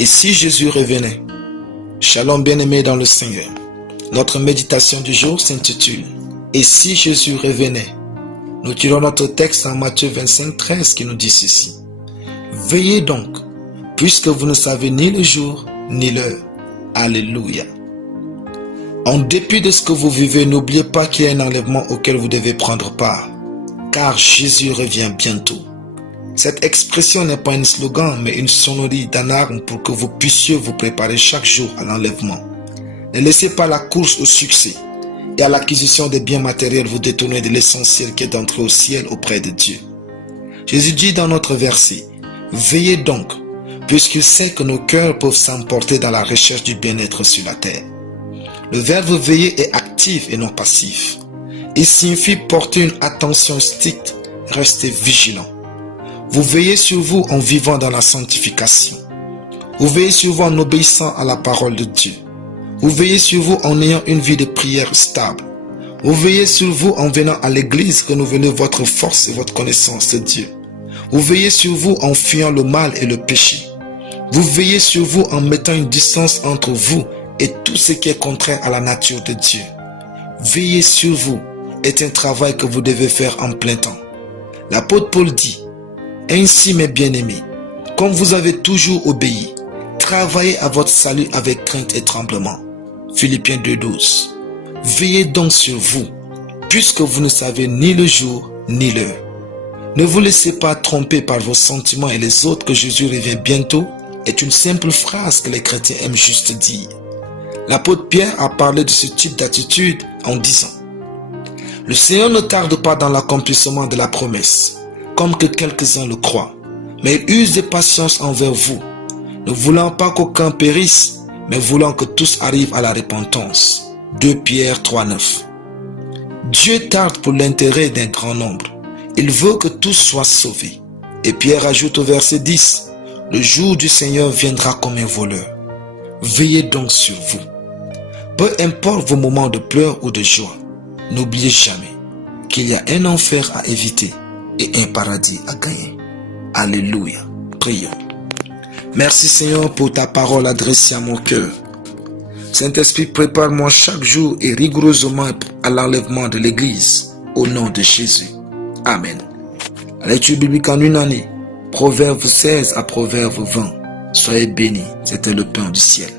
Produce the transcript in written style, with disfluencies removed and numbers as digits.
Et si Jésus revenait? Shalom bien-aimés dans le Seigneur. Notre méditation du jour s'intitule « Et si Jésus revenait ?» Nous tirons notre texte en Matthieu 25, 13 qui nous dit ceci. « Veillez donc, puisque vous ne savez ni le jour ni l'heure. » Alléluia. En dépit de ce que vous vivez, n'oubliez pas qu'il y a un enlèvement auquel vous devez prendre part, car Jésus revient bientôt. Cette expression n'est pas un slogan, mais une sonnerie d'alarme pour que vous puissiez vous préparer chaque jour à l'enlèvement. Ne laissez pas la course au succès et à l'acquisition des biens matériels vous détourner de l'essentiel qui est d'entrer au ciel auprès de Dieu. Jésus dit dans notre verset, « Veillez donc, puisqu'il sait que nos cœurs peuvent s'emporter dans la recherche du bien-être sur la terre. » Le verbe « veiller » est actif et non passif. Il signifie porter une attention stricte, rester vigilant. Vous veillez sur vous en vivant dans la sanctification. Vous veillez sur vous en obéissant à la parole de Dieu. Vous veillez sur vous en ayant une vie de prière stable. Vous veillez sur vous en venant à l'église renouveler votre force et votre connaissance de Dieu. Vous veillez sur vous en fuyant le mal et le péché. Vous veillez sur vous en mettant une distance entre vous et tout ce qui est contraire à la nature de Dieu. Veiller sur vous est un travail que vous devez faire en plein temps. L'apôtre Paul dit, « Ainsi mes bien-aimés, comme vous avez toujours obéi, travaillez à votre salut avec crainte et tremblement. » Philippiens 2,12. Veillez donc sur vous, puisque vous ne savez ni le jour ni l'heure. Ne vous laissez pas tromper par vos sentiments et les autres que Jésus revient bientôt est une simple phrase que les chrétiens aiment juste dire. L'apôtre Pierre a parlé de ce type d'attitude en disant, « Le Seigneur ne tarde pas dans l'accomplissement de la promesse, comme que quelques-uns le croient, mais il use de patience envers vous, ne voulant pas qu'aucun périsse, mais voulant que tous arrivent à la repentance. » 2 Pierre 3,9. Dieu tarde pour l'intérêt d'un grand nombre. Il veut que tous soient sauvés. Et Pierre ajoute au verset 10, « Le jour du Seigneur viendra comme un voleur. » Veillez donc sur vous. Peu importe vos moments de pleurs ou de joie, n'oubliez jamais qu'il y a un enfer à éviter et un paradis à gagner. Alléluia. Prions. Merci Seigneur pour ta parole adressée à mon cœur. Saint-Esprit, prépare-moi chaque jour et rigoureusement à l'enlèvement de l'Église, au nom de Jésus. Amen. La lecture biblique en une année, Proverbe 16 à Proverbe 20. Soyez bénis, c'était le pain du ciel.